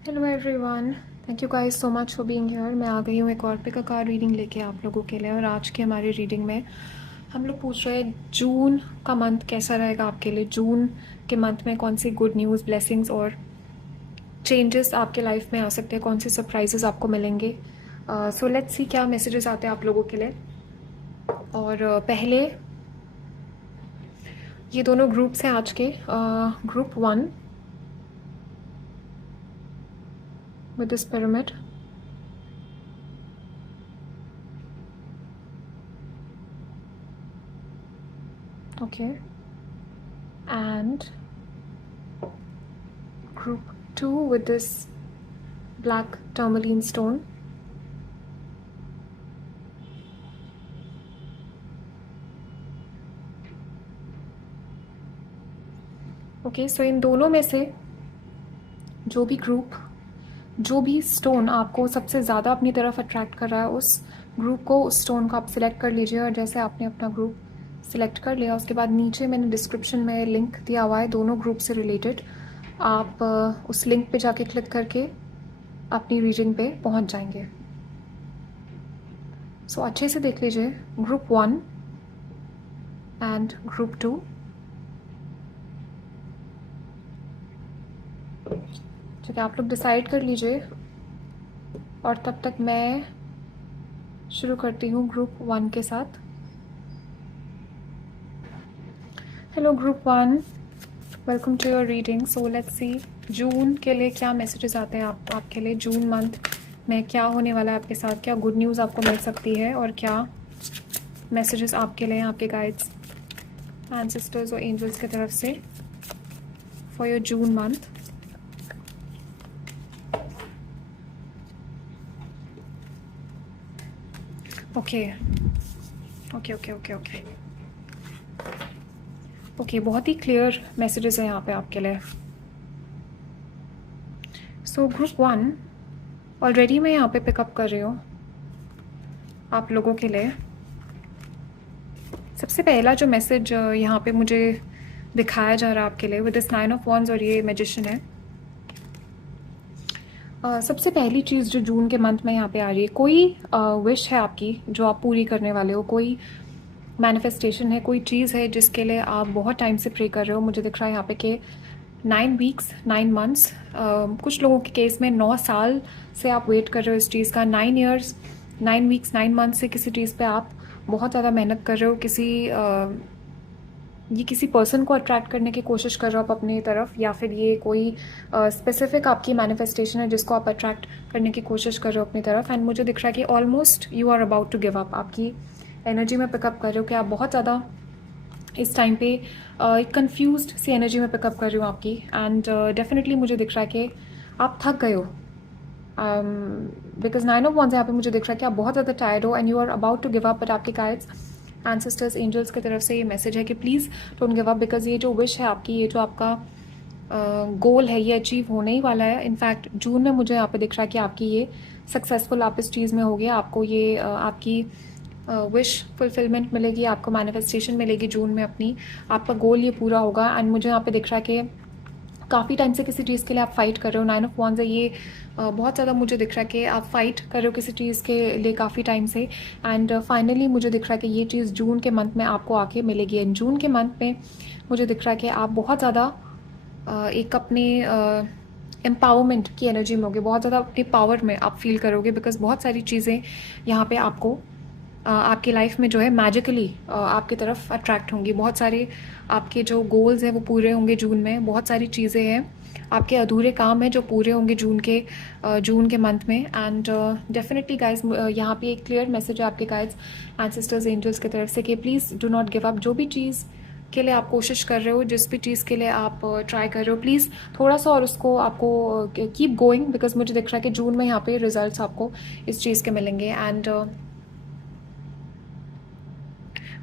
Hello everyone, thank you guys so much for being here. मैं आ गई हूँ एक और पिक अ कार्ड रीडिंग लेके आप लोगों के लिए। और आज की हमारी रीडिंग में हम लोग पूछ रहे हैं जून का मंथ कैसा रहेगा आपके लिए। जून के मंथ में कौन सी गुड न्यूज़, ब्लेसिंग्स और चेंजेस आपके लाइफ में आ सकते हैं, कौन से सरप्राइजेस आपको मिलेंगे। सो लेट्स सी क्या मैसेजेस आते हैं आप लोगों के लिए। और पहले ये दोनों ग्रुप्स हैं आज के। Group 1 with this pyramid, okay, and group 2 with this black tourmaline stone, okay. So इन दोनों में से जो भी ग्रुप, जो भी स्टोन आपको सबसे ज़्यादा अपनी तरफ अट्रैक्ट कर रहा है, उस ग्रुप को, उस स्टोन को आप सिलेक्ट कर लीजिए। और जैसे आपने अपना ग्रुप सिलेक्ट कर लिया, उसके बाद नीचे मैंने डिस्क्रिप्शन में लिंक दिया हुआ है दोनों ग्रुप से रिलेटेड। आप उस लिंक पे जाके क्लिक करके अपनी रीडिंग पे पहुंच जाएंगे। सो अच्छे से देख लीजिए ग्रुप 1 एंड ग्रुप 2। ठीक है, आप लोग डिसाइड कर लीजिए और तब तक मैं शुरू करती हूँ ग्रुप 1 के साथ। Hello group 1, welcome to your reading. So let's see June के लिए क्या मैसेजेस आते हैं आपके लिए। जून मंथ में क्या होने वाला है आपके साथ, क्या गुड न्यूज़ आपको मिल सकती है और क्या मैसेजेस आपके लिए, आपके गाइड्स, एंसेस्टर्स और एंजल्स की तरफ से for your June month. Okay okay okay okay okay okay, बहुत ही क्लियर मैसेजेस हैं यहाँ पे आपके लिए। सो ग्रुप 1 ऑलरेडी मैं यहाँ पे पिकअप कर रही हूँ आप लोगों के लिए। सबसे पहला जो मैसेज यहाँ पे मुझे दिखाया जा रहा है आपके लिए विद दिस 9 ऑफ वॉन्ड्स, और ये मैजिशियन है। सबसे पहली चीज़ जो जून के मंथ में यहाँ पे आ रही है, कोई विश है आपकी जो आप पूरी करने वाले हो, कोई मैनिफेस्टेशन है, कोई चीज़ है जिसके लिए आप बहुत टाइम से प्रे कर रहे हो। मुझे दिख रहा है यहाँ पे कि 9 वीक्स 9 मंथ्स, कुछ लोगों के केस में 9 साल से आप वेट कर रहे हो इस चीज़ का। 9 ईयर्स 9 वीक्स 9 मंथ से किसी चीज़ पे आप बहुत ज़्यादा मेहनत कर रहे हो। ये किसी पर्सन को अट्रैक्ट करने की कोशिश कर रहे हो आप अपनी तरफ, या फिर ये कोई स्पेसिफिक आपकी मैनिफेस्टेशन है जिसको आप अट्रैक्ट करने की कोशिश कर रहे हो अपनी तरफ। एंड मुझे दिख रहा है कि almost you are about to give up. आपकी एनर्जी में पिकअप कर रहे हो कि आप बहुत ज़्यादा इस टाइम पे एक कन्फ्यूज्ड सी एनर्जी में पिकअप कर रही हूँ आपकी। एंड डेफिनेटली मुझे दिख रहा है कि आप थक गए हो, बिकॉज 9 ऑफ वॉन्ड्स यहाँ पे मुझे दिख रहा है कि आप बहुत ज़्यादा टायर्ड हो and you are about to give up. But आपके गाइड्स, एंसेस्टर्स, एंजल्स की तरफ से ये मैसेज है कि please don't give up, because ये जो विश है आपकी, ये जो आपका गोल है, ये अचीव होने ही वाला है। इनफैक्ट जून में मुझे यहाँ पे दिख रहा है कि आपकी ये सक्सेसफुल, आप इस चीज़ में हो गया, आपको ये आपकी विश फुलफिलमेंट मिलेगी, आपको मैनिफेस्टेशन मिलेगी जून में अपनी, आपका गोल ये पूरा होगा। एंड मुझे यहाँ पे दिख रहा है कि काफ़ी टाइम से किसी चीज़ के लिए आप फाइट कर रहे हो। 9 ऑफ वॉन्ड्स है ये, बहुत ज़्यादा मुझे दिख रहा है कि आप फाइट कर रहे हो किसी चीज़ के लिए काफ़ी टाइम से। एंड फाइनली मुझे दिख रहा है कि ये चीज़ जून के मंथ में आपको आके मिलेगी। एंड जून के मंथ में मुझे दिख रहा है कि आप बहुत ज़्यादा एक अपने एम्पावरमेंट की एनर्जी में होगे, बहुत ज़्यादा अपनी पावर में आप फील करोगे, बिकॉज बहुत सारी चीज़ें यहाँ पे आपको आपकी लाइफ में जो है मैजिकली आपकी तरफ अट्रैक्ट होंगी। बहुत सारे आपके जो गोल्स हैं वो पूरे होंगे जून में। बहुत सारी चीज़ें हैं, आपके अधूरे काम हैं जो पूरे होंगे जून के मंथ में। एंड डेफिनेटली गाइस, यहाँ पे एक क्लियर मैसेज है आपके गाइड्स, एंसेस्टर्स, एंजल्स की तरफ से कि please do not give up. जो भी चीज़ के लिए आप कोशिश कर रहे हो, जिस भी चीज़ के लिए आप ट्राई कर रहे हो, प्लीज़ थोड़ा सा और उसको आपको कीप गोइंग, बिकॉज मुझे दिख रहा है कि जून में यहाँ पे रिजल्ट्स आपको इस चीज़ के मिलेंगे। एंड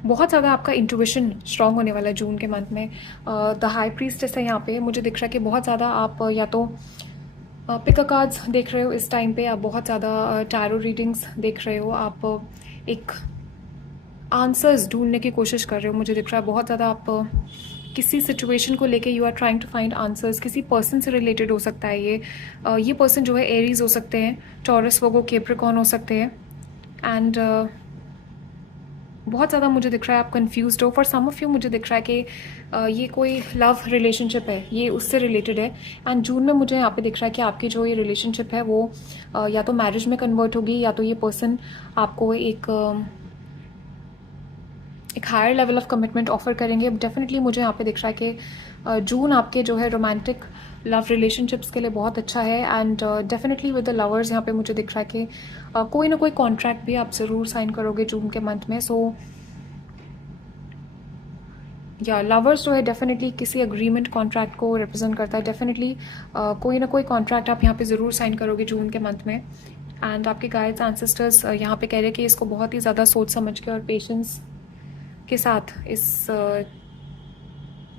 बहुत ज़्यादा आपका इंट्यूशन स्ट्रांग होने वाला है जून के मंथ में। द हाई प्रीस्टेस है यहाँ पे, मुझे दिख रहा है कि बहुत ज़्यादा आप या तो पिक अ कार्ड्स देख रहे हो इस टाइम पे, आप बहुत ज़्यादा टैरो रीडिंग्स देख रहे हो, आप एक आंसर्स ढूंढने की कोशिश कर रहे हो। मुझे दिख रहा है बहुत ज़्यादा आप किसी सिचुएशन को लेके you are trying to find answers, किसी पर्सन से रिलेटेड हो सकता है ये पर्सन जो है एरीज हो सकते हैं, टॉरस, वर्गो, कैप्रिकॉर्न हो सकते हैं। एंड बहुत ज़्यादा मुझे दिख रहा है आप कंफ्यूज्ड हो। फॉर सम ऑफ यू मुझे दिख रहा है कि ये कोई लव रिलेशनशिप है, ये उससे रिलेटेड है। एंड जून में मुझे यहाँ पे दिख रहा है कि आपकी जो ये रिलेशनशिप है वो या तो मैरिज में कन्वर्ट होगी, या तो ये पर्सन आपको एक higher level of commitment offer करेंगे। डेफिनेटली मुझे यहाँ पे दिख रहा है कि जून आपके जो है रोमांटिक लव रिलेशनशिप्स के लिए बहुत अच्छा है। And definitely with the lovers यहाँ पे मुझे दिख रहा है कि कोई ना कोई कॉन्ट्रैक्ट भी आप ज़रूर साइन करोगे जून के मंथ में। सो या लवर्स जो है डेफिनेटली किसी अग्रीमेंट कॉन्ट्रैक्ट को रिप्रेजेंट करता है। डेफिनेटली कोई ना कोई कॉन्ट्रैक्ट आप यहाँ पे ज़रूर साइन करोगे जून के मंथ में। एंड आपके गाइड्स एंसेस्टर्स यहाँ पे कह रहे हैं कि इसको बहुत ही ज़्यादा सोच समझ के और पेशेंस के साथ इस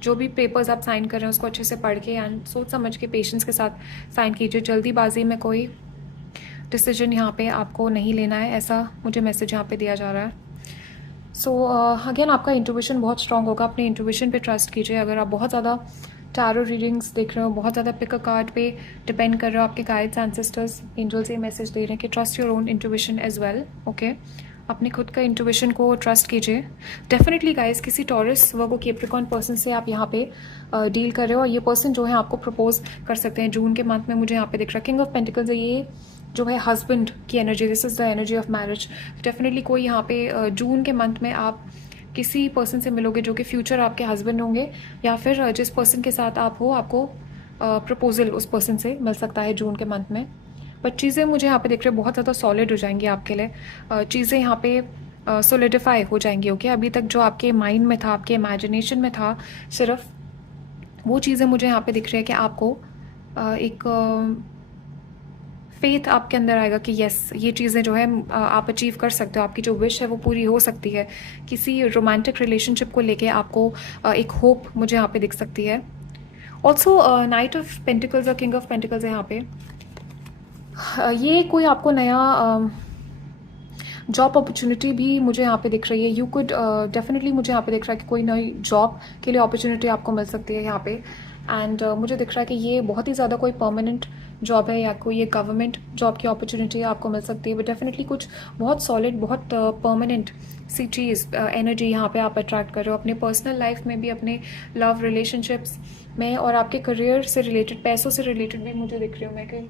जो भी पेपर्स आप साइन कर रहे हैं उसको अच्छे से पढ़ के एंड सोच समझ के पेशेंस के साथ साइन कीजिए। जल्दीबाजी में कोई डिसीजन यहाँ पे आपको नहीं लेना है, ऐसा मुझे मैसेज यहाँ पे दिया जा रहा है। सो अगेन आपका इंट्यूशन बहुत स्ट्रांग होगा, अपने इंट्यूशन पे ट्रस्ट कीजिए। अगर आप बहुत ज़्यादा टैरो रीडिंग्स देख रहे हो, बहुत ज़्यादा पिक अ कार्ड पे डिपेंड कर रहे हो, आपके गाइड्स एंसेस्टर्स एंजल्स ये मैसेज दे रहे हैं कि trust your own intuition as well. Okay, अपने खुद का इंट्यूशन को ट्रस्ट कीजिए। डेफिनेटली गाइस किसी टॉरस, वर्गो, कैप्रिकॉर्न पर्सन से आप यहाँ पे डील कर रहे हो, और ये पर्सन जो है आपको प्रपोज कर सकते हैं जून के मंथ में। मुझे यहाँ पे दिख रहा है किंग ऑफ पेंटिकल्स है, ये जो है हस्बैंड की energy, this is the energy of marriage. Definitely कोई यहाँ पे जून के मंथ में आप किसी पर्सन से मिलोगे जो कि फ्यूचर आपके हस्बैंड होंगे, या फिर जिस पर्सन के साथ आप हो आपको प्रपोजल उस पर्सन से मिल सकता है जून के मंथ में। बट चीज़ें मुझे यहाँ पे दिख रहे बहुत ज़्यादा सॉलिड हो जाएंगी आपके लिए, चीज़ें यहाँ पे सोलिडिफाई हो जाएंगी। ओके, अभी तक जो आपके माइंड में था, आपके इमेजिनेशन में था सिर्फ, वो चीज़ें मुझे यहाँ पे दिख रही है कि आपको एक फेथ आपके अंदर आएगा कि यस ये चीज़ें जो है आप अचीव कर सकते हो, आपकी जो विश है वो पूरी हो सकती है। किसी रोमांटिक रिलेशनशिप को लेके आपको एक होप मुझे यहाँ पे दिख सकती है। ऑल्सो नाइट ऑफ पेंटिकल्स और किंग ऑफ पेंटिकल्स है यहाँ पे। ये कोई आपको नया जॉब अपॉर्चुनिटी भी मुझे यहाँ पे दिख रही है। यू कुड डेफिनेटली मुझे यहाँ पे दिख रहा है कि कोई नई जॉब के लिए अपॉर्चुनिटी आपको मिल सकती है यहाँ पे। एंड मुझे दिख रहा है कि ये बहुत ही ज़्यादा कोई परमानेंट जॉब है, या कोई ये गवर्नमेंट जॉब की अपॉर्चुनिटी आपको मिल सकती है। बट डेफिनेटली कुछ बहुत सॉलिड, बहुत परमानेंट सी चीज़ एनर्जी यहाँ पे आप अट्रैक्ट कर रहे हो अपने पर्सनल लाइफ में भी, अपने लव रिलेशनशिप्स में, और आपके करियर से रिलेटेड, पैसों से रिलेटेड भी मुझे दिख रही हूँ मैं कि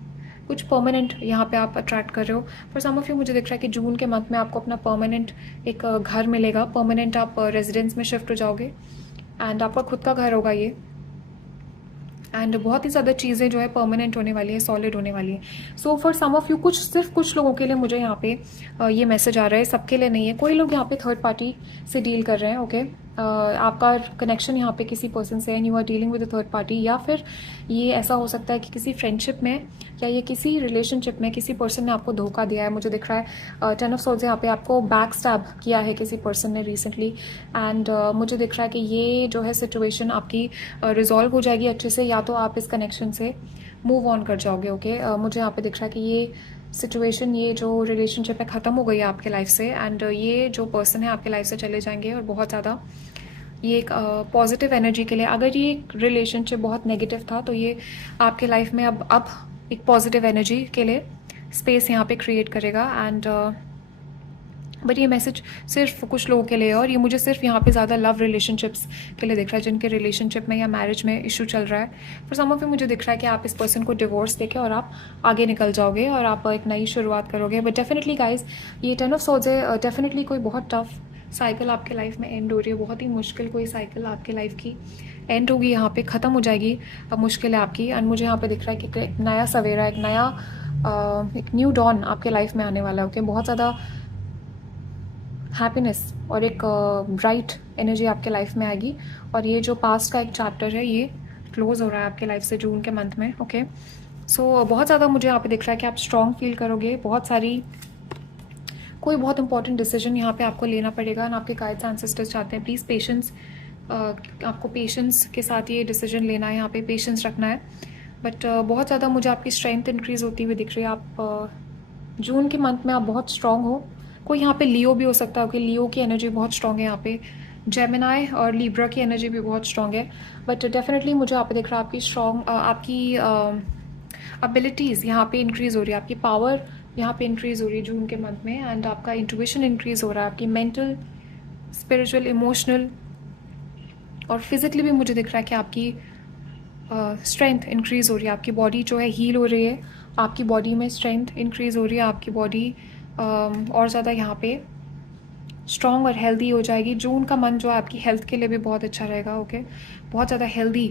कुछ परमानेंट यहाँ पे आप अट्रैक्ट कर रहे हो। फॉर सम ऑफ यू मुझे दिख रहा है कि जून के मंथ में आपको अपना परमानेंट एक घर मिलेगा, परमानेंट आप रेजिडेंस में शिफ्ट हो जाओगे, एंड आपका खुद का घर होगा ये। एंड बहुत ही ज़्यादा चीज़ें जो है परमानेंट होने वाली है, सॉलिड होने वाली है। So for some of you सिर्फ कुछ लोगों के लिए मुझे यहाँ पे ये मैसेज आ रहा है, सबके लिए नहीं है। कोई लोग यहाँ पे थर्ड पार्टी से डील कर रहे हैं। ओके, आपका कनेक्शन यहाँ पे किसी पर्सन से है, you are dealing with a third party, या फिर ये ऐसा हो सकता है कि किसी फ्रेंडशिप में या ये किसी रिलेशनशिप में किसी पर्सन ने आपको धोखा दिया है। मुझे दिख रहा है 10 ऑफ सोर्ड्स यहाँ पे आपको बैक स्टैब किया है किसी पर्सन ने रिसेंटली। एंड मुझे दिख रहा है कि ये जो है सिचुएशन आपकी रिजॉल्व हो जाएगी अच्छे से, या तो आप इस कनेक्शन से मूव ऑन कर जाओगे। ओके, मुझे यहाँ पे दिख रहा है कि ये सिचुएशन, ये जो रिलेशनशिप है ख़त्म हो गई है आपके लाइफ से, एंड ये जो पर्सन है आपके लाइफ से चले जाएंगे। और बहुत ज़्यादा ये एक पॉजिटिव एनर्जी के लिए, अगर ये रिलेशनशिप बहुत नेगेटिव था तो ये आपके लाइफ में अब एक पॉजिटिव एनर्जी के लिए स्पेस यहाँ पे क्रिएट करेगा। एंड बट ये मैसेज सिर्फ कुछ लोगों के लिए है, और ये मुझे सिर्फ यहाँ पे ज़्यादा लव रिलेशनशिप्स के लिए दिख रहा है, जिनके रिलेशनशिप में या मैरिज में इशू चल रहा है। फॉर सम ऑफ यू मुझे दिख रहा है कि आप इस पर्सन को डिवोर्स देके और आप आगे निकल जाओगे और आप एक नई शुरुआत करोगे। बट डेफिनेटली गाइज ये 10 ऑफ सोर्ड्स है, डेफिनेटली कोई बहुत टफ साइकिल आपके लाइफ में एंड हो रही है, बहुत ही मुश्किल कोई साइकिल आपके लाइफ की एंड होगी, यहाँ पे ख़त्म हो जाएगी मुश्किल है आपकी। एंड मुझे यहाँ पे दिख रहा है कि एक नया सवेरा, एक नया एक न्यू डॉन आपके लाइफ में आने वाला है। ओके, बहुत ज़्यादा हैप्पीनेस और एक ब्राइट एनर्जी आपके लाइफ में आएगी, और ये जो पास्ट का एक चैप्टर है ये क्लोज हो रहा है आपके लाइफ से जून के मंथ में। ओके, सो बहुत ज़्यादा मुझे यहाँ पे दिख रहा है कि आप स्ट्रॉन्ग फील करोगे, बहुत सारी कोई बहुत इंपॉर्टेंट डिसीजन यहाँ पे आपको लेना पड़ेगा। और आपके गाइड्स एंसेस्टर्स चाहते हैं प्लीज़ पेशेंस, आपको पेशेंस के साथ ये डिसीजन लेना है, यहाँ पे पेशेंस रखना है। बट बहुत ज़्यादा मुझे आपकी स्ट्रेंथ इंक्रीज़ होती हुई दिख रही है। आप जून के मंथ में आप बहुत स्ट्रॉन्ग हो। कोई यहाँ पे लियो भी हो सकता है कि लियो की एनर्जी बहुत स्ट्रॉन्ग है यहाँ पे जेमिनाई और लिब्रा की एनर्जी भी बहुत स्ट्रॉन्ग है, बट डेफिनेटली मुझे यहाँ पे दिख रहा है आपकी स्ट्रॉन्ग, आपकी एबिलिटीज़ यहाँ पे इंक्रीज़ हो रही है, आपकी पावर यहाँ पे इंक्रीज़ हो रही है जून के मंथ में, एंड आपका इंट्यूशन इंक्रीज़ हो रहा है, आपकी मेंटल, स्पिरिचुअल, इमोशनल और फिज़िकली भी मुझे दिख रहा है कि आपकी स्ट्रेंथ इंक्रीज़ हो रही है, आपकी बॉडी जो है हील हो रही है, आपकी बॉडी में स्ट्रेंथ इंक्रीज़ हो रही है, आपकी बॉडी और ज़्यादा यहाँ पे स्ट्रॉन्ग और हेल्दी हो जाएगी। जून का मंथ जो है आपकी हेल्थ के लिए भी बहुत अच्छा रहेगा। ओके, बहुत ज़्यादा हेल्दी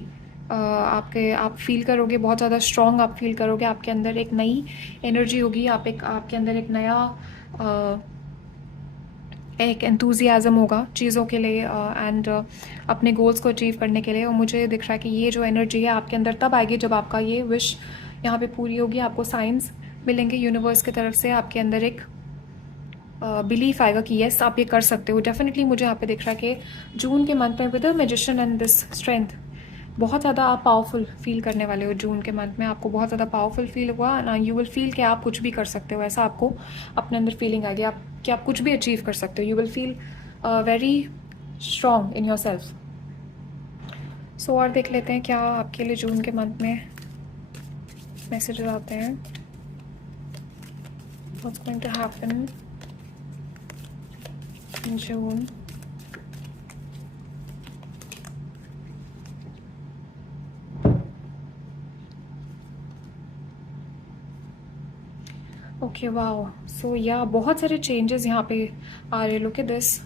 आप फील करोगे, बहुत ज़्यादा स्ट्रॉन्ग आप फील करोगे, आपके अंदर एक नई एनर्जी होगी, आपके अंदर एक नया एक एंथुजियाज़म होगा चीज़ों के लिए एंड अपने गोल्स को अचीव करने के लिए। और मुझे दिख रहा है कि ये जो एनर्जी है आपके अंदर तब आएगी जब आपका ये विश यहाँ पे पूरी होगी, आपको साइंस मिलेंगे यूनिवर्स की तरफ से, आपके अंदर एक बिलीफ आएगा कि येस आप ये कर सकते हो। डेफिनेटली मुझे यहाँ पे दिख रहा है कि जून के मंथ में with the magician and this strength बहुत ज़्यादा आप पावरफुल फील करने वाले हो। जून के मंथ में आपको बहुत ज़्यादा पावरफुल फील हुआ ना, यू विल फील कि आप कुछ भी कर सकते हो, ऐसा आपको अपने अंदर फीलिंग आएगी आप कि आप कुछ भी अचीव कर सकते हो। You will feel very strong in your self. So और देख लेते हैं क्या आपके लिए जून के मंथ में मैसेजेस आते हैं। What's going to happen in June. Okay, wow. So या बहुत सारे चेंजेस यहाँ पे आ रहे हैं। लुक एट दिस,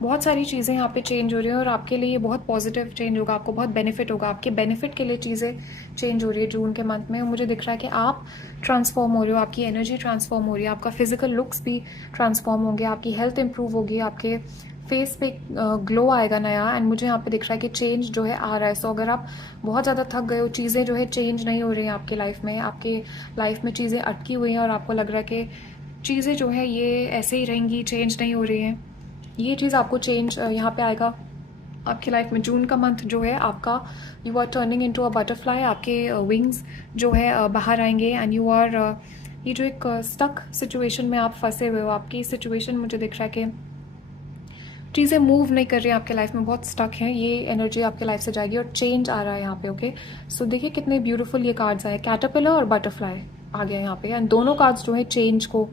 बहुत सारी चीज़ें यहाँ पे चेंज हो रही हैं और आपके लिए ये बहुत पॉजिटिव चेंज होगा, आपको बहुत बेनिफिट होगा, आपके बेनिफिट के लिए चीज़ें चेंज हो रही है जून के मंथ में। और मुझे दिख रहा है कि आप ट्रांसफॉर्म हो रहे हो, आपकी एनर्जी ट्रांसफॉर्म हो रही है, आपका फिजिकल लुक्स भी ट्रांसफॉर्म होंगे, आपकी हेल्थ इंप्रूव होगी, आपके फेस पे ग्लो आएगा नया। एंड मुझे यहाँ पे दिख रहा है कि चेंज जो है आ रहा है। सो अगर आप बहुत ज़्यादा थक गए हो, चीज़ें जो है चेंज नहीं हो रही हैं आपकी लाइफ में, आपके लाइफ में चीज़ें अटकी हुई हैं और आपको लग रहा है कि चीज़ें जो है ये ऐसे ही रहेंगी, चेंज नहीं हो रही हैं, ये चीज़ आपको चेंज यहाँ पे आएगा आपकी लाइफ में। जून का मंथ जो है आपका, you are turning into a butterfly, आपके विंग्स जो है बाहर आएंगे एंड यू आर ये जो एक स्टक सिचुएशन में आप फंसे हुए हो, आपकी सिचुएशन मुझे दिख रहा है कि चीज़ें मूव नहीं कर रही हैं आपके लाइफ में, बहुत स्टक हैं, ये एनर्जी आपके लाइफ से जाएगी और चेंज आ रहा है यहाँ पे। ओके, सो देखिए कितने ब्यूटीफुल ये कार्ड्स आए, कैटरपिलर और बटरफ्लाई आ गया यहाँ पे, एंड दोनों कार्ड्स जो है चेंज को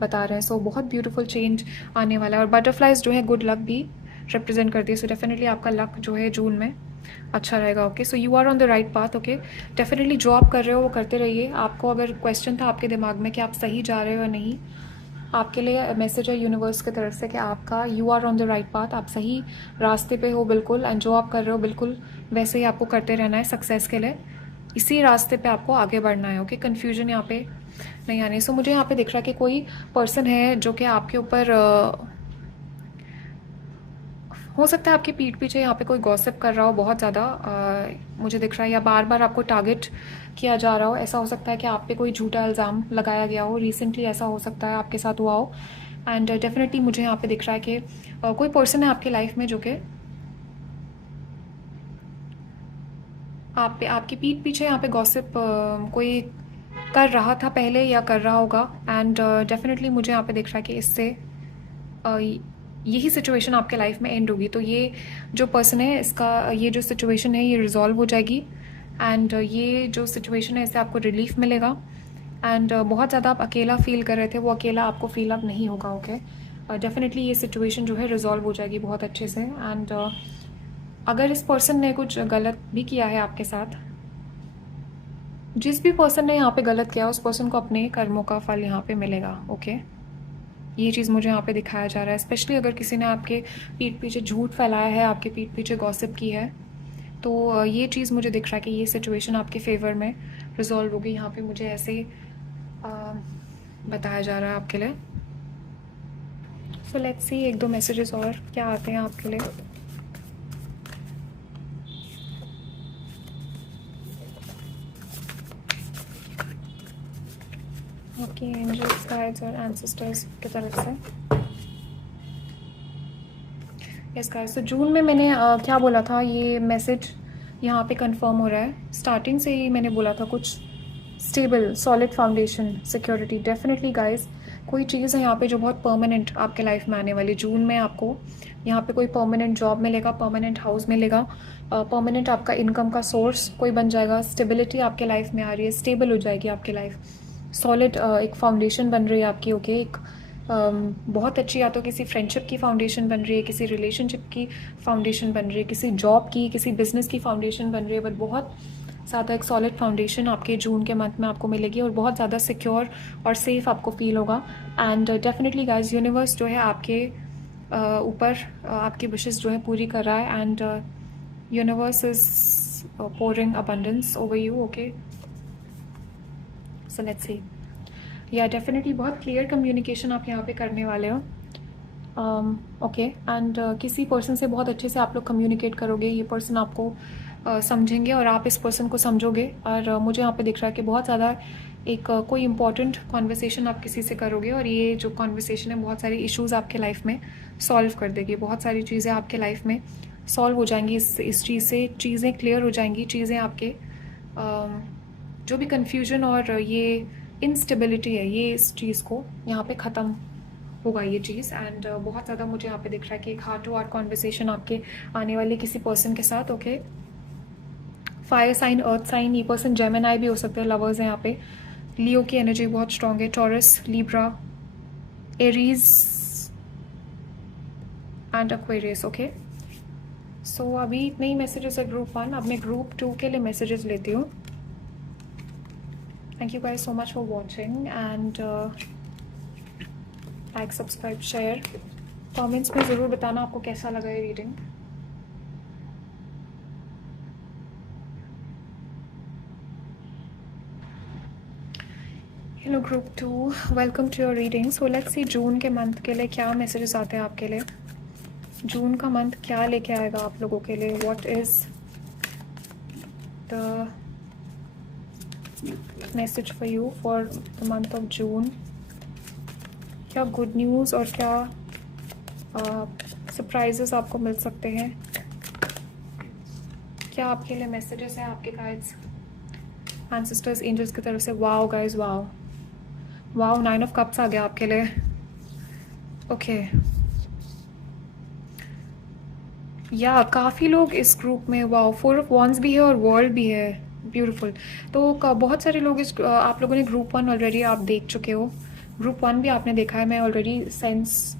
बता रहे हैं। सो बहुत ब्यूटीफुल चेंज आने वाला है और बटरफ्लाइज जो है गुड लक भी रिप्रेजेंट करती है। सो डेफिनेटली आपका लक जो है जून में अच्छा रहेगा। Okay, so you are on the right path. Okay, definitely जो आप कर रहे हो वो करते रहिए। आपको अगर क्वेश्चन था आपके दिमाग में कि आप सही जा रहे हो या नहीं, आपके लिए मैसेज है यूनिवर्स की तरफ से कि आपका you are on the right path, आप सही रास्ते पे हो बिल्कुल, एंड जो आप कर रहे हो बिल्कुल वैसे ही आपको करते रहना है सक्सेस के लिए, इसी रास्ते पे आपको आगे बढ़ना है। ओके, कन्फ्यूजन यहाँ पे नहीं आनी। सो मुझे यहाँ पे दिख रहा है कि कोई पर्सन है जो कि आपके ऊपर हो सकता है आपकी पीठ पीछे यहाँ पे कोई गॉसिप कर रहा हो बहुत ज़्यादा, मुझे दिख रहा है, या बार बार आपको टारगेट किया जा रहा हो। ऐसा हो सकता है कि आप पे कोई झूठा इल्ज़ाम लगाया गया हो, रिसेंटली ऐसा हो सकता है आपके साथ हुआ हो। एंड डेफिनेटली मुझे यहाँ पे दिख रहा है कि कोई पर्सन है आपकी लाइफ में जो कि आप पे, आपकी पीठ पीछे यहाँ पे गॉसिप कोई कर रहा था पहले या कर रहा होगा। एंड डेफिनेटली मुझे यहाँ पे दिख रहा है कि इससे यही सिचुएशन आपके लाइफ में एंड होगी। तो ये जो पर्सन है, इसका ये जो सिचुएशन है ये रिजॉल्व हो जाएगी एंड ये जो सिचुएशन है इससे आपको रिलीफ मिलेगा। एंड बहुत ज़्यादा आप अकेला फील कर रहे थे, वो अकेला आपको फील अब नहीं होगा। ओके, डेफिनेटली ये सिचुएशन जो है रिजॉल्व हो जाएगी बहुत अच्छे से। एंड अगर इस पर्सन ने कुछ गलत भी किया है आपके साथ, जिस भी पर्सन ने यहाँ पे गलत किया उस पर्सन को अपने कर्मों का फल यहाँ पे मिलेगा। ओके, ये चीज़ मुझे यहाँ पे दिखाया जा रहा है। स्पेशली अगर किसी ने आपके पीठ पीछे झूठ फैलाया है, आपके पीठ पीछे गॉसिप की है, तो ये चीज़ मुझे दिख रहा है कि ये सिचुएशन आपके फेवर में रिजॉल्व होगी। यहाँ पे मुझे ऐसे बताया जा रहा है आपके लिए। सो लेट्स सी एक दो मैसेजेस और क्या आते हैं आपके लिए। ओके, एंजल्स, गाइड्स और एंसेस्टर्स की तरफ से। यस गाइस, तो जून में मैंने क्या बोला था, ये मैसेज यहाँ पे कंफर्म हो रहा है। स्टार्टिंग से ही मैंने बोला था कुछ stable solid foundation security. Definitely guys कोई चीज़ है यहाँ पे जो बहुत परमानेंट आपके लाइफ में आने वाली। जून में आपको यहाँ पे कोई परमानेंट जॉब मिलेगा, परमानेंट हाउस मिलेगा, परमानेंट आपका इनकम का सोर्स कोई बन जाएगा। स्टेबिलिटी आपके लाइफ में आ रही है, स्टेबल हो जाएगी आपकी लाइफ। सॉलिड एक फाउंडेशन बन रही है आपकी, ओके। एक बहुत अच्छी, या तो किसी फ्रेंडशिप की फाउंडेशन बन रही है, किसी रिलेशनशिप की फाउंडेशन बन रही है, किसी जॉब की, किसी बिजनेस की फाउंडेशन बन रही है, बट बहुत ज़्यादा एक सॉलिड फाउंडेशन आपके जून के मंथ में आपको मिलेगी और बहुत ज़्यादा सिक्योर और सेफ आपको फील होगा। एंड डेफिनेटली गाइस, यूनिवर्स जो है आपके ऊपर आपकी विशेस जो है पूरी कर रहा है। And universe is pouring abundance over you, okay? So let's see. या डेफिनेटली बहुत क्लियर कम्युनिकेशन आप यहाँ पे करने वाले हो, ओके। एंड किसी पर्सन से बहुत अच्छे से आप लोग कम्युनिकेट करोगे, ये पर्सन आपको समझेंगे और आप इस पर्सन को समझोगे। और मुझे यहाँ पे दिख रहा है कि बहुत ज़्यादा एक कोई इंपॉर्टेंट कॉन्वर्सेशन आप किसी से करोगे और ये जो कॉन्वर्सेशन है बहुत सारी इश्यूज़ आपके लाइफ में सॉल्व कर देगी। बहुत सारी चीज़ें आपके लाइफ में सॉल्व हो जाएंगी इस चीज़ से, चीज़ें क्लियर हो जाएंगी, चीज़ें आपके जो भी कन्फ्यूजन और ये इनस्टेबिलिटी है, ये इस चीज़ को यहाँ पे ख़त्म होगा ये चीज़। एंड बहुत ज़्यादा मुझे यहाँ पे दिख रहा है कि एक हार्ट टू हार्ट कॉन्वर्सेशन आपके आने वाले किसी पर्सन के साथ, okay. Fire sign, earth sign, ये पर्सन जेमिनी भी हो सकते हैं, लवर्स हैं यहाँ पे। लियो की एनर्जी बहुत स्ट्रॉन्ग है, Taurus, Libra, Aries and Aquarius, okay. So अभी इतने ही मैसेजेस है ग्रुप 1। अब मैं ग्रुप 2 के लिए मैसेजेस लेती हूँ। Thank you guys so much for watching and like, subscribe, share, comments में ज़रूर बताना आपको कैसा लगा ये reading. Hello group 2, welcome to your reading. So let's see June के मंथ के लिए क्या मैसेजेस आते हैं आपके लिए। जून का मंथ क्या लेके आएगा आप लोगों के लिए। What is the message for you for the month of जून। क्या गुड न्यूज़ और क्या सरप्राइजेस आपको मिल सकते हैं। क्या आपके लिए मैसेजेस हैं आपके गाइड्स, एंसेस्टर्स, एंजल्स की तरफ से। Wow guys, wow wow, 9 of cups आ गया आपके लिए, ओके। या काफ़ी लोग इस ग्रुप में, वाओ, 4 ऑफ वॉन्ड्स भी है और वर्ल्ड भी है, ब्यूटीफुल। तो बहुत सारे लोग इस आप लोगों ने ग्रुप 1 ऑलरेडी आप देख चुके हो, ग्रुप 1 भी आपने देखा है, मैं ऑलरेडी सेंस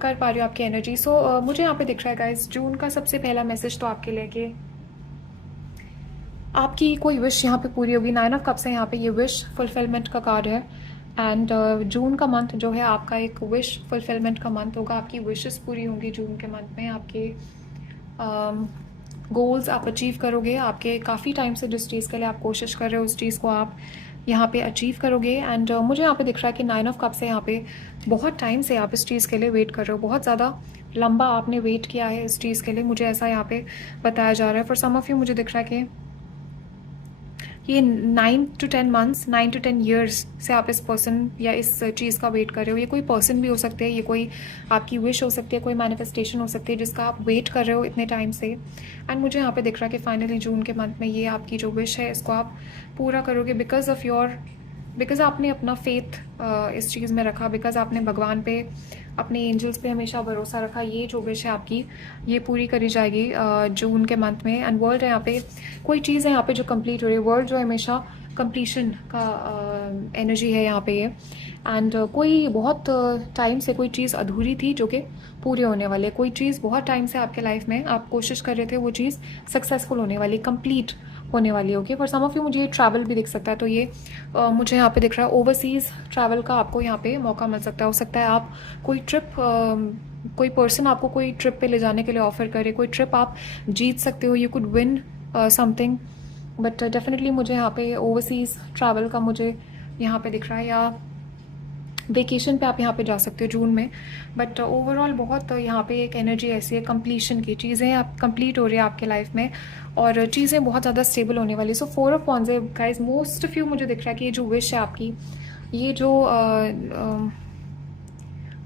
कर पा रही हूँ आपकी एनर्जी। सो मुझे यहाँ पे दिख रहा है गाइज, जून का सबसे पहला मैसेज तो आपके लिए कि आपकी कोई विश यहाँ पे पूरी होगी। 9 ऑफ कप्स है यहाँ पे, ये विश फुलफिलमेंट का कार्ड है। एंड जून का मंथ जो है आपका एक विश फुलफिलमेंट का मंथ होगा। आपकी विशेस पूरी होंगी जून के मंथ में, आपके गोल्स आप अचीव करोगे। आपके काफ़ी टाइम से जिस चीज़ के लिए आप कोशिश कर रहे हो उस चीज़ को आप यहाँ पे अचीव करोगे। एंड मुझे यहाँ पे दिख रहा है कि 9 ऑफ कप्स है यहाँ पे, बहुत टाइम से आप इस चीज़ के लिए वेट कर रहे हो, बहुत ज़्यादा लंबा आपने वेट किया है इस चीज़ के लिए, मुझे ऐसा यहाँ पे बताया जा रहा है। फॉर सम ऑफ यू मुझे दिख रहा है कि ये 9 to 10 मंथ्स, 9 to 10 ईयर्स से आप इस पर्सन या इस चीज़ का वेट कर रहे हो। ये कोई पर्सन भी हो सकते हैं, ये कोई आपकी विश हो सकती है, कोई मैनिफेस्टेशन हो सकती है जिसका आप वेट कर रहे हो इतने टाइम से। एंड मुझे यहाँ पे दिख रहा है कि फाइनली जून के मंथ में ये आपकी जो विश है इसको आप पूरा करोगे, बिकॉज आपने अपना फेथ इस चीज़ में रखा, बिकॉज आपने भगवान पे, अपने एंजल्स पे हमेशा भरोसा रखा। ये जो विश है आपकी ये पूरी करी जाएगी जून के मंथ में। एंड वर्ल्ड है यहाँ पे, कोई चीज़ है यहाँ पे जो कंप्लीट हो रही है। वर्ल्ड जो हमेशा कंप्लीशन का एनर्जी है यहाँ पे ये। एंड कोई बहुत टाइम से कोई चीज़ अधूरी थी जो कि पूरी होने वाली है। कोई चीज़ बहुत टाइम से आपके लाइफ में आप कोशिश कर रहे थे, वो चीज़ सक्सेसफुल होने वाली, कंप्लीट होने वाली है, okay. For some of you मुझे ये ट्रैवल भी दिख सकता है, तो ये मुझे यहाँ पे दिख रहा है ओवरसीज़ ट्रैवल का आपको यहाँ पे मौका मिल सकता है। हो सकता है आप कोई ट्रिप, कोई पर्सन आपको कोई ट्रिप पे ले जाने के लिए ऑफर करे, कोई ट्रिप आप जीत सकते हो, you could win something. But definitely मुझे यहाँ पे ओवरसीज़ ट्रैवल का मुझे यहाँ पे दिख रहा है, या वेकेशन पे आप यहाँ पे जा सकते हो जून में। बट ओवरऑल बहुत यहाँ पे एक एनर्जी ऐसी है कंप्लीशन की, चीज़ें आप कंप्लीट हो रही है आपके लाइफ में और चीज़ें बहुत ज़्यादा स्टेबल होने वाली। सो 4 ऑफ वॉन्ड्स है गाइज, मोस्ट ऑफ यू मुझे दिख रहा है कि ये जो विश है आपकी, ये जो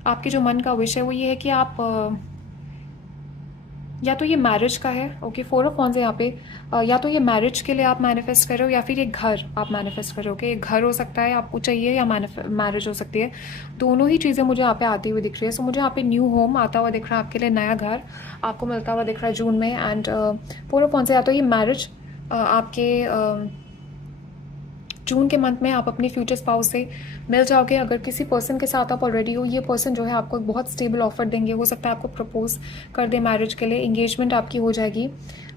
आपके जो मन का विश है वो ये है कि आप या तो ये मैरिज का है, ओके, 4 ऑफ वॉन्ड्स है यहाँ पे। या तो ये मैरिज के लिए आप मैनिफेस्ट कर रहे हो, या फिर ये घर आप मैनिफेस्ट कर रहे हो, कि एक घर हो सकता है आपको चाहिए, या मैरिज हो सकती है। दोनों ही चीज़ें मुझे यहाँ पे आती हुई दिख रही है। सो मुझे यहाँ पे न्यू होम आता हुआ दिख रहा है आपके लिए, नया घर आपको मिलता हुआ दिख रहा है जून में। एंड 4 ऑफ वॉन्ड्स है, या तो ये मैरिज आपके जून के मंथ में आप अपने फ्यूचर स्पाउस से मिल जाओगे। अगर किसी पर्सन के साथ आप ऑलरेडी हो, ये पर्सन जो है आपको एक बहुत स्टेबल ऑफर देंगे, हो सकता है आपको प्रपोज कर दे मैरिज के लिए, इंगेजमेंट आपकी हो जाएगी।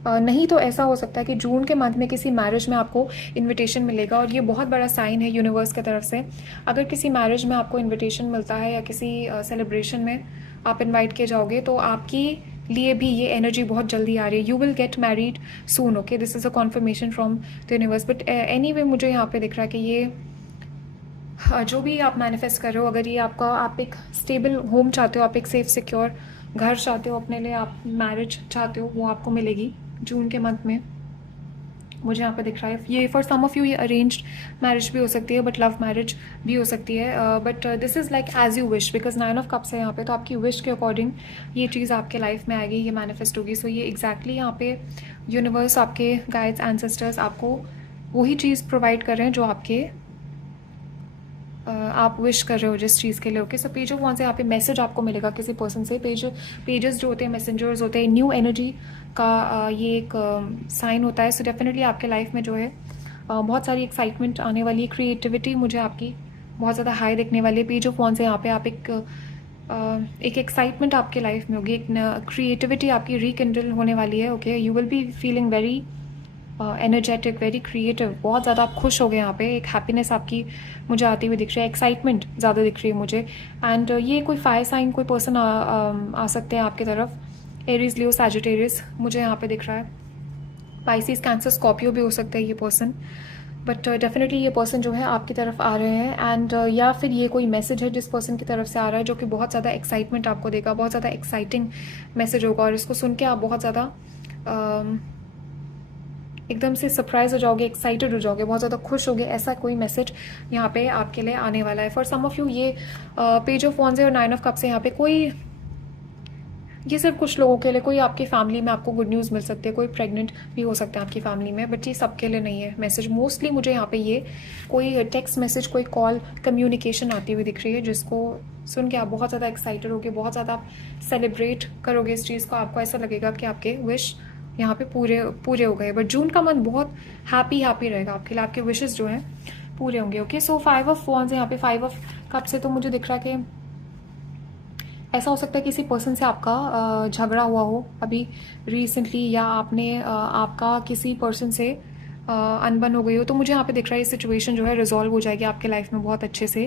नहीं तो ऐसा हो सकता है कि जून के मंथ में किसी मैरिज में आपको इनविटेशन मिलेगा, और ये बहुत बड़ा साइन है यूनिवर्स की तरफ से। अगर किसी मैरिज में आपको इनविटेशन मिलता है, या किसी सेलिब्रेशन में आप इन्वाइट किए जाओगे, तो आपकी लिए भी ये एनर्जी बहुत जल्दी आ रही है। You will get married soon, okay, this is a confirmation from the universe. But anyway मुझे यहाँ पे दिख रहा है कि ये जो भी आप मैनिफेस्ट कर रहे हो, अगर ये आपका, आप एक स्टेबल होम चाहते हो, आप एक सेफ सिक्योर घर चाहते हो अपने लिए, आप मैरिज चाहते हो, वो आपको मिलेगी जून के मंथ में, मुझे यहाँ पे दिख रहा है। ये फॉर सम ऑफ यू ये अरेंज्ड मैरिज भी हो सकती है, बट लव मैरिज भी हो सकती है। But this is like as you wish, because 9 of cups है यहाँ पे, तो आपकी विश के अकॉर्डिंग ये चीज़ आपके लाइफ में आएगी, ये मैनिफेस्ट होगी। सो ये एग्जैक्टली यहाँ पे यूनिवर्स, आपके गाइड्स, एंसेस्टर्स आपको वही चीज़ प्रोवाइड कर रहे हैं जो आपके आप विश कर रहे हो जिस चीज़ के लिए, okay. So page of wands से यहाँ पे मैसेज आपको मिलेगा किसी पर्सन से। पेजेस जो होते हैं, मैसेंजर्स होते हैं, न्यू एनर्जी का ये एक साइन होता है। सो डेफिनेटली आपके लाइफ में जो है बहुत सारी एक्साइटमेंट आने वाली है, क्रिएटिविटी मुझे आपकी बहुत ज़्यादा हाई दिखने वाली है। पेज ऑफ वॉन्ड्स से यहाँ पे आप एक एक्साइटमेंट आपके लाइफ में होगी, एक क्रिएटिविटी आपकी रिकिंडल होने वाली है, okay. You will be feeling very energetic, very creative, बहुत ज़्यादा आप खुश हो गए यहाँ पे। एक हैप्पीनेस आपकी मुझे आती हुई दिख रही है, एक्साइटमेंट ज़्यादा दिख रही है मुझे। एंड ये कोई फायर साइन, कोई पर्सन आ सकते हैं आपकी तरफ, एरीज, लियो, सैजिटेरियस मुझे यहाँ पे दिख रहा है। पाइसिस, कैंसर, स्कॉर्पियो भी हो सकता है ये पर्सन, बट डेफिनेटली ये पर्सन जो है आपकी तरफ आ रहे हैं। एंड या फिर ये कोई मैसेज है जिस पर्सन की तरफ से आ रहा है, जो कि बहुत ज़्यादा एक्साइटमेंट आपको देगा, बहुत ज़्यादा एक्साइटिंग मैसेज होगा, और इसको सुन के आप बहुत ज़्यादा एकदम से सरप्राइज हो जाओगे, एक्साइटेड हो जाओगे, बहुत ज़्यादा खुश होगे। ऐसा कोई मैसेज यहाँ पे आपके लिए आने वाला है। फॉर सम ऑफ यू ये पेज ऑफ वॉन्ड्स और 9 ऑफ कप्स है यहाँ पे। कोई, ये सिर्फ कुछ लोगों के लिए, कोई आपकी फैमिली में आपको गुड न्यूज़ मिल सकती है, कोई प्रेग्नेंट भी हो सकता है आपकी फैमिली में, बट ये सबके लिए नहीं है मैसेज। मोस्टली मुझे यहाँ पे ये कोई टेक्स्ट मैसेज, कोई कॉल, कम्युनिकेशन आती हुई दिख रही है, जिसको सुन के आप बहुत ज़्यादा एक्साइटेड होगे, बहुत ज़्यादा आप सेलिब्रेट करोगे इस चीज़ को। आपको ऐसा लगेगा कि आपके विश यहाँ पे पूरे हो गए। बट जून का मंथ बहुत हैप्पी रहेगा आपके लिए, आपके विशेस जो हैं पूरे होंगे, ओके। सो 5 ऑफ वॉन्ड्स है यहाँ पे, 5 ऑफ कप से तो मुझे दिख रहा है कि ऐसा हो सकता है किसी पर्सन से आपका झगड़ा हुआ हो अभी रिसेंटली, या आपने आपका किसी पर्सन से अनबन हो गई हो। तो मुझे यहाँ पे दिख रहा है ये सिचुएशन जो है रिजॉल्व हो जाएगी आपके लाइफ में बहुत अच्छे से।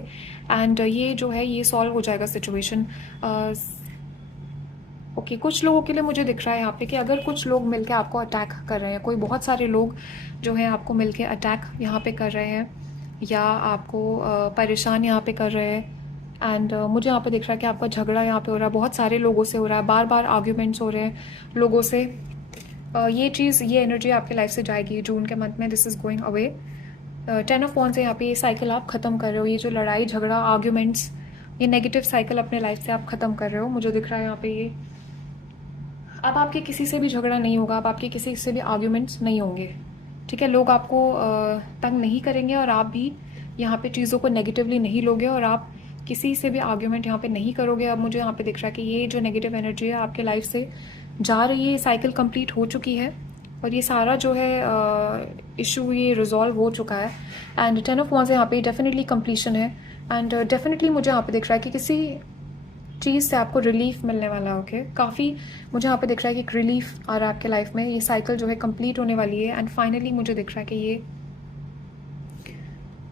एंड ये जो है ये सॉल्व हो जाएगा सिचुएशन, ओके। कुछ लोगों के लिए मुझे दिख रहा है यहाँ पे कि अगर कुछ लोग मिलके आपको अटैक कर रहे हैं, कोई बहुत सारे लोग जो हैं आपको मिलके अटैक यहाँ पे कर रहे हैं, या आपको परेशान यहाँ पे कर रहे हैं। एंड मुझे यहाँ पे दिख रहा है कि आपका झगड़ा यहाँ पे हो रहा है, बहुत सारे लोगों से हो रहा है, बार बार आर्ग्यूमेंट्स हो रहे हैं लोगों से। ये चीज़, ये एनर्जी आपके लाइफ से जाएगी जून के मंथ में। This is going away. 10 of wands है यहाँ पे, ये साइकिल आप ख़त्म कर रहे हो, ये जो लड़ाई झगड़ा आर्ग्यूमेंट्स, ये नेगेटिव साइकिल अपने लाइफ से आप ख़त्म कर रहे हो, मुझे दिख रहा है यहाँ पे। ये अब आपके किसी से भी झगड़ा नहीं होगा, अब आपके किसी से भी आर्ग्यूमेंट्स नहीं होंगे, ठीक है। लोग आपको तंग नहीं करेंगे, और आप भी यहाँ पे चीज़ों को नेगेटिवली नहीं लोगे, और आप किसी से भी आर्ग्यूमेंट यहाँ पे नहीं करोगे। अब मुझे यहाँ पे दिख रहा है कि ये जो नेगेटिव एनर्जी है आपके लाइफ से जा रही है, साइकिल कंप्लीट हो चुकी है, और ये सारा जो है इशू ये रिजॉल्व हो चुका है। एंड 10 ऑफ वॉन्ड्स यहाँ पे डेफिनेटली कंप्लीशन है। एंड डेफिनेटली मुझे यहाँ पे दिख रहा है कि किसी चीज़ से आपको रिलीफ मिलने वाला है, ओके। काफ़ी मुझे यहाँ पे दिख रहा है कि एक रिलीफ आ रहा है आपके लाइफ में, ये साइकिल जो है कंप्लीट होने वाली है। एंड फाइनली मुझे दिख रहा है कि ये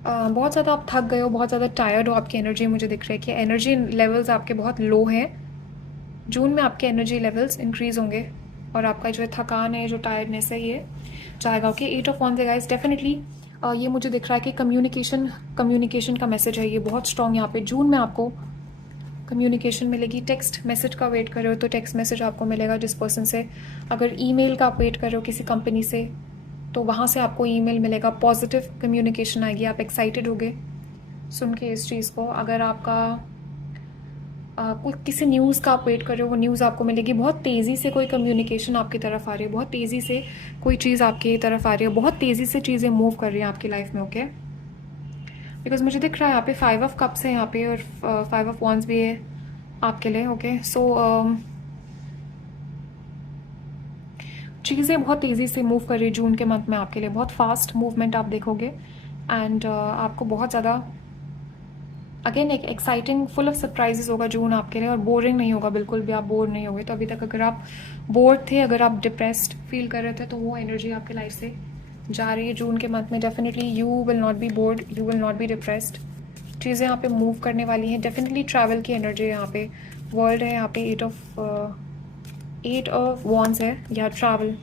बहुत ज़्यादा आप थक गए हो, बहुत ज़्यादा टायर्ड हो, आपकी एनर्जी मुझे दिख रही है कि एनर्जी लेवल्स आपके बहुत लो हैं। जून में आपके एनर्जी लेवल्स इंक्रीज़ होंगे, और आपका जो है थकान है, जो टायर्डनेस है, ये जाएगा, ओके। 8 ऑफ वॉन्ड्स है गाइस, डेफिनेटली ये मुझे दिख रहा है कि कम्युनिकेशन का मैसेज है ये बहुत स्ट्रॉन्ग। यहाँ पे जून में आपको कम्युनिकेशन मिलेगी। टेक्स्ट मैसेज का वेट कर रहे हो तो टेक्स्ट मैसेज आपको मिलेगा जिस पर्सन से। अगर ईमेल का आप वेट कर रहे हो किसी कंपनी से, तो वहाँ से आपको ईमेल मिलेगा, पॉजिटिव कम्युनिकेशन आएगी, आप एक्साइटेड होगे सुन के इस चीज़ को। अगर आपका कोई किसी न्यूज़ का आप वेट कर रहे हो, वो न्यूज़ आपको मिलेगी। बहुत तेज़ी से कोई कम्युनिकेशन आपकी तरफ आ रही है, बहुत तेज़ी से कोई चीज़ आपकी तरफ आ रही है, बहुत तेज़ी से चीज़ें मूव कर रही हैं आपकी लाइफ में, ओके। बिकॉज मुझे दिख रहा है यहाँ पे 5 ऑफ कप्स है यहाँ पे, और 5 ऑफ वॉन्स भी है आपके लिए, ओके। सो चीज़ें बहुत तेज़ी से मूव कर रही है जून के मंथ में आपके लिए, बहुत फास्ट मूवमेंट आप देखोगे। एंड आपको बहुत ज़्यादा अगेन एक एक्साइटिंग फुल ऑफ सरप्राइजेस होगा जून आपके लिए, और बोरिंग नहीं होगा, बिल्कुल भी आप बोर नहीं होगे। तो अभी तक अगर आप बोर्ड थे, अगर आप डिप्रेस्ड फील कर रहे थे, तो वो एनर्जी आपके लाइफ से जा रही है जून के मंथ में। Definitely you will not be board, you will not be depressed. चीज़ें यहाँ पे मूव करने वाली हैं। डेफिनेटली ट्रैवल की एनर्जी है यहाँ पे, वर्ल्ड है यहाँ पे, 8 ऑफ वॉन्ड्स है, या ट्रैवल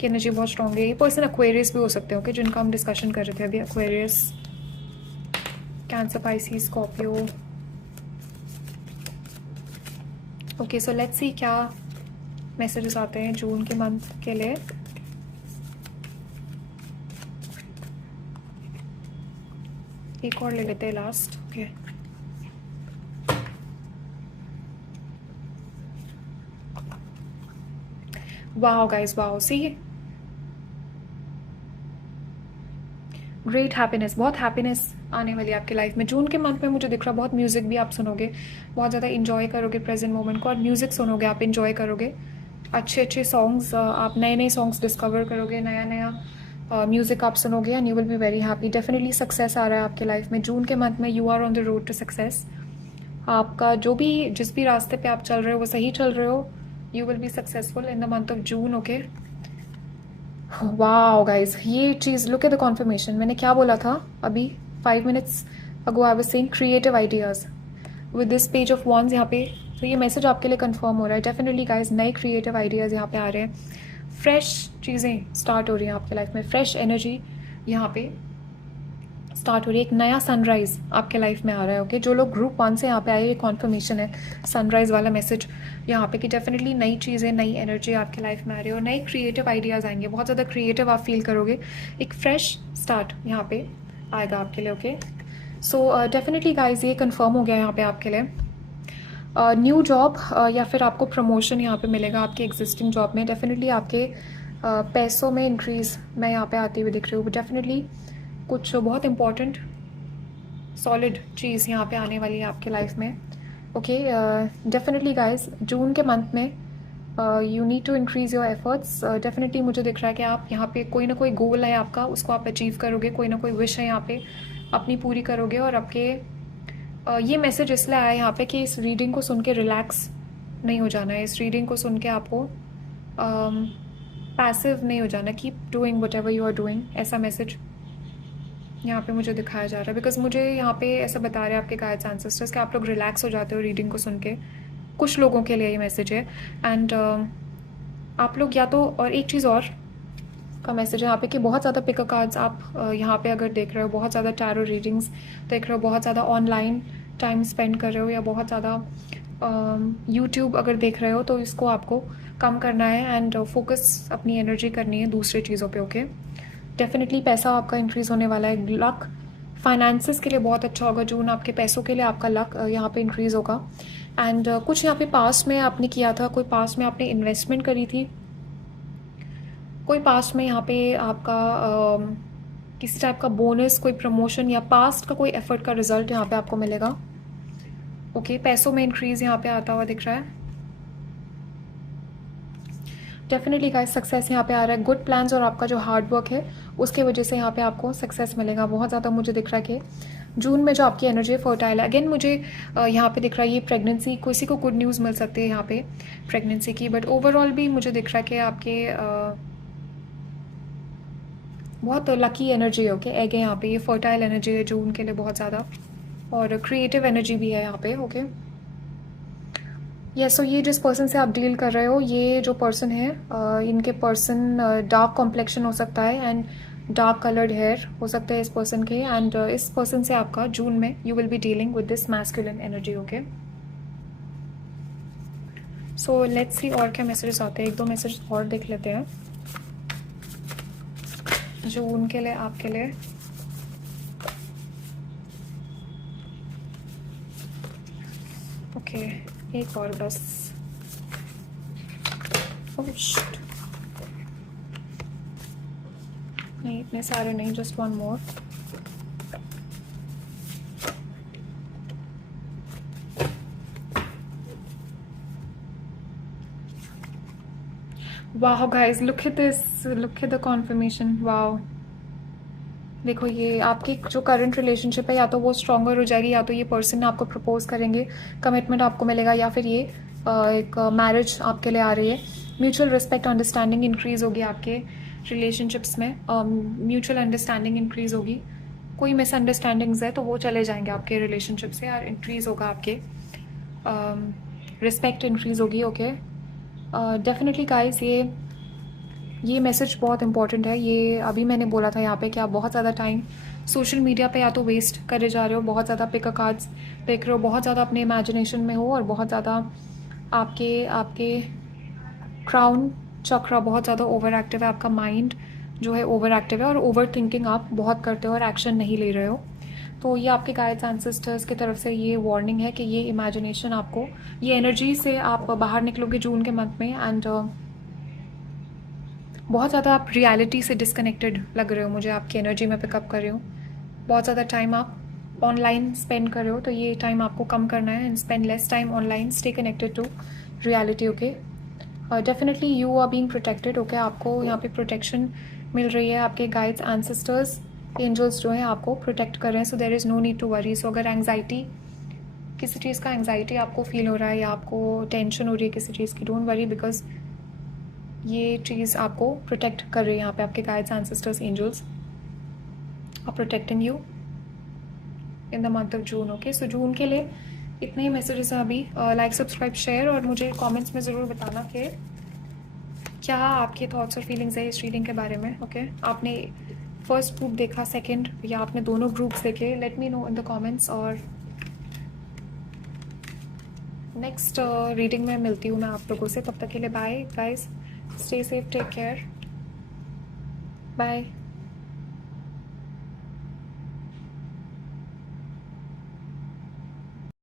की एनर्जी बहुत स्ट्रॉन्ग है। ये पर्सन एक्वेरियस भी हो सकते हो, जिनका हम डिस्कशन कर रहे थे अभी, Aquarius, cancer, Pisces, Scorpio. Okay, so let's सी क्या मैसेजेस आते हैं जून के मंथ के लिए। एक और ले लेते हैं last, okay. Wow guys, wow, see great happiness, बहुत हैप्पीनेस आने वाली है आपकी लाइफ में जून के मंथ में। मुझे दिख रहा है बहुत म्यूज़िक भी आप सुनोगे, बहुत ज़्यादा इन्जॉय करोगे प्रेजेंट मोमेंट को, और म्यूज़िक सुनोगे आप, इन्जॉय करोगे अच्छे अच्छे सॉन्ग्स, आप नए नए सॉन्ग्स डिस्कवर करोगे, नया नया म्यूज़िक आप सुनोगे, and you will be very happy. Definitely success आ रहा है आपके लाइफ में जून के मंथ में। You are on the road to success. आपका जो भी, जिस भी रास्ते पे आप चल रहे हो वो सही चल रहे हो। You will be successful in the month of June, okay. Wow guys, ये चीज़, लुक एट द कॉन्फर्मेशन। मैंने क्या बोला था अभी 5 minutes ago, I was saying creative ideas with this page of wands यहाँ पे। तो ये मैसेज आपके लिए कंफर्म हो रहा है। डेफिनेटली गाइस, नए क्रिएटिव आइडियाज़ यहाँ पे आ रहे हैं, फ्रेश चीज़ें स्टार्ट हो रही हैं आपके लाइफ में, फ्रेश एनर्जी यहाँ पे स्टार्ट हो रही है। एक नया सनराइज आपके लाइफ में आ रहा है, ओके। जो लोग ग्रुप 1 से यहाँ पे आए, ये कॉन्फर्मेशन है सनराइज वाला मैसेज यहाँ पे, कि डेफिनेटली नई चीज़ें, नई एनर्जी आपके लाइफ में आ रही है, और नए क्रिएटिव आइडियाज़ आएंगे, बहुत ज़्यादा क्रिएटिव आप फील करोगे। एक फ्रेश स्टार्ट यहाँ पे आएगा आपके लिए, ओके। सो डेफिनेटली गाइज, ये कन्फर्म हो गया यहाँ पे आपके लिए। न्यू जॉब या फिर आपको प्रमोशन यहाँ पे मिलेगा आपके एग्जिस्टिंग जॉब में। डेफिनेटली आपके पैसों में इंक्रीज़ मैं यहाँ पे आती हुई दिख रही हूँ। डेफिनेटली कुछ बहुत इंपॉर्टेंट सॉलिड चीज़ यहाँ पे आने वाली है आपके लाइफ में, ओके। डेफिनेटली गाइज, जून के मंथ में you need to increase your efforts. Definitely मुझे दिख रहा है कि आप यहाँ पे कोई ना कोई गोल है आपका, उसको आप अचीव करोगे, कोई ना कोई विश है यहाँ पे अपनी पूरी करोगे। और आपके ये मैसेज इसलिए आया है यहाँ पे कि इस रीडिंग को सुन के रिलैक्स नहीं हो जाना है, इस रीडिंग को सुन के आपको पैसिव नहीं हो जाना, keep doing whatever you are doing, ऐसा मैसेज यहाँ पे मुझे दिखाया जा रहा है। बिकॉज मुझे यहाँ पे ऐसा बता रहे हैं आपके गाइड्स एंसेस्टर्स कि आप लोग रिलैक्स हो जाते हो रीडिंग को सुन के, कुछ लोगों के लिए ये मैसेज है। एंड आप लोग या तो, और एक चीज़ और का मैसेज है यहाँ पे कि बहुत ज़्यादा पिकर कार्ड्स आप यहाँ पे अगर देख रहे हो, बहुत ज़्यादा टैरो रीडिंग्स देख रहे हो, बहुत ज़्यादा ऑनलाइन टाइम स्पेंड कर रहे हो, या बहुत ज़्यादा यूट्यूब अगर देख रहे हो, तो इसको आपको कम करना है एंड फोकस अपनी एनर्जी करनी है दूसरे चीज़ों पे, ओके। डेफिनेटली पैसा आपका इंक्रीज़ होने वाला है। लक फाइनेंसेस के लिए बहुत अच्छा होगा जून, आपके पैसों के लिए आपका लक यहाँ पे इंक्रीज़ होगा। एंड कुछ यहाँ पे पास्ट में आपने किया था, कोई पास्ट में आपने इन्वेस्टमेंट करी थी, कोई पास्ट में यहाँ पे आपका किसी टाइप का बोनस, कोई प्रमोशन, या पास्ट का कोई एफर्ट का रिजल्ट यहाँ पे आपको मिलेगा, ओके। पैसों में इंक्रीज़ यहाँ पे आता हुआ दिख रहा है। डेफिनेटली गाइस, सक्सेस यहाँ पे आ रहा है। गुड प्लान्स और आपका जो हार्ड वर्क है उसके वजह से यहाँ पे आपको सक्सेस मिलेगा। बहुत ज़्यादा मुझे दिख रहा है कि जून में जो आपकी एनर्जी फर्टाइल है। अगेन मुझे यहाँ पे दिख रहा है ये प्रेगनेंसी, किसी को गुड न्यूज़ मिल सकती है यहाँ पे प्रेगनेंसी की, बट ओवरऑल भी मुझे दिख रहा है कि आपके बहुत लकी एनर्जी है, ओके। एग है यहाँ पे, ये फर्टाइल एनर्जी है जून के लिए बहुत ज़्यादा, और क्रिएटिव एनर्जी भी है यहाँ पे, ओके। यस, सो ये जिस पर्सन से आप डील कर रहे हो, ये जो पर्सन है, इनके पर्सन डार्क कॉम्प्लेक्शन हो सकता है एंड डार्क कलर्ड हेयर हो सकता है इस पर्सन के, एंड इस पर्सन से आपका जून में you will be dealing with this masculine energy, okay. So let's सी और क्या मैसेजेस आते हैं, एक दो मैसेज और देख लेते हैं जून के लिए आपके लिए। ओके, एक और बस। ओह शिट, नहीं इतने सारे नहीं, जस्ट वन मोर। वाह guys, look at this, look at the confirmation. वाह, देखो ये आपकी जो करंट रिलेशनशिप है, या तो वो स्ट्रॉन्गर हो जाएगी, या तो ये पर्सन आपको प्रपोज करेंगे, कमिटमेंट आपको मिलेगा, या फिर ये एक मैरिज आपके लिए आ रही है। म्यूचुअल रिस्पेक्ट, अंडरस्टैंडिंग इंक्रीज होगी आपके रिलेशनशिप्स में, म्यूचुअल अंडरस्टैंडिंग इंक्रीज होगी। कोई मिसअंडरस्टैंडिंग्स है तो वो चले जाएंगे आपके रिलेशनशिप से, और इंक्रीज होगा आपके रिस्पेक्ट इंक्रीज होगी। ओके, डेफिनेटली गाइस, ये मैसेज बहुत इंपॉर्टेंट है। ये अभी मैंने बोला था यहाँ पे कि आप बहुत ज़्यादा टाइम सोशल मीडिया पे या तो वेस्ट करे जा रहे हो, बहुत ज़्यादा पिक कार्ड्स देख रहे हो, बहुत ज़्यादा अपने इमेजिनेशन में हो, और बहुत ज़्यादा आपके आपके क्राउन चक्र बहुत ज़्यादा ओवर एक्टिव है, आपका माइंड जो है ओवर एक्टिव है, और ओवर थिंकिंग आप बहुत करते हो और एक्शन नहीं ले रहे हो। तो ये आपके गाइड्स एंसेस्टर्स की तरफ से ये वार्निंग है कि ये इमेजिनेशन आपको, ये एनर्जी से आप बाहर निकलोगे जून के मंथ में, एंड बहुत ज़्यादा आप रियलिटी से डिस्कनेक्टेड लग रहे हो, मुझे आपकी एनर्जी में पिकअप कर रही हूँ। बहुत ज़्यादा टाइम आप ऑनलाइन स्पेंड कर रहे हो, तो ये टाइम आपको कम करना है, and spend less time online, stay connected to reality. Okay, definitely you are being protected. Okay, आपको यहाँ पे प्रोटेक्शन मिल रही है, आपके गाइड्स एंसेस्टर्स एंजल्स जो हैं आपको प्रोटेक्ट कर रहे हैं, so there is no need to worry. So अगर एंग्जाइटी, किसी चीज़ का एंग्जाइटी आपको फील हो रहा है, या आपको टेंशन हो रही है किसी चीज़ की, डोंट वरी, बिकॉज ये चीज़ आपको प्रोटेक्ट कर रही है। यहाँ पे आपके guides ancestors angels are protecting you in the month of June. Okay, so June के लिए इतने ही मैसेजेस हैं अभी। लाइक, सब्सक्राइब, शेयर, और मुझे कमेंट्स में ज़रूर बताना कि क्या आपके थॉट्स और फीलिंग्स है इस रीडिंग के बारे में। ओके, आपने फर्स्ट ग्रुप देखा, सेकंड, या आपने दोनों ग्रुप्स देखे, let me know in the comments. और नेक्स्ट रीडिंग में मिलती हूँ मैं आप लोगों से, तब तक के लिए bye guys, stay safe, take care, bye.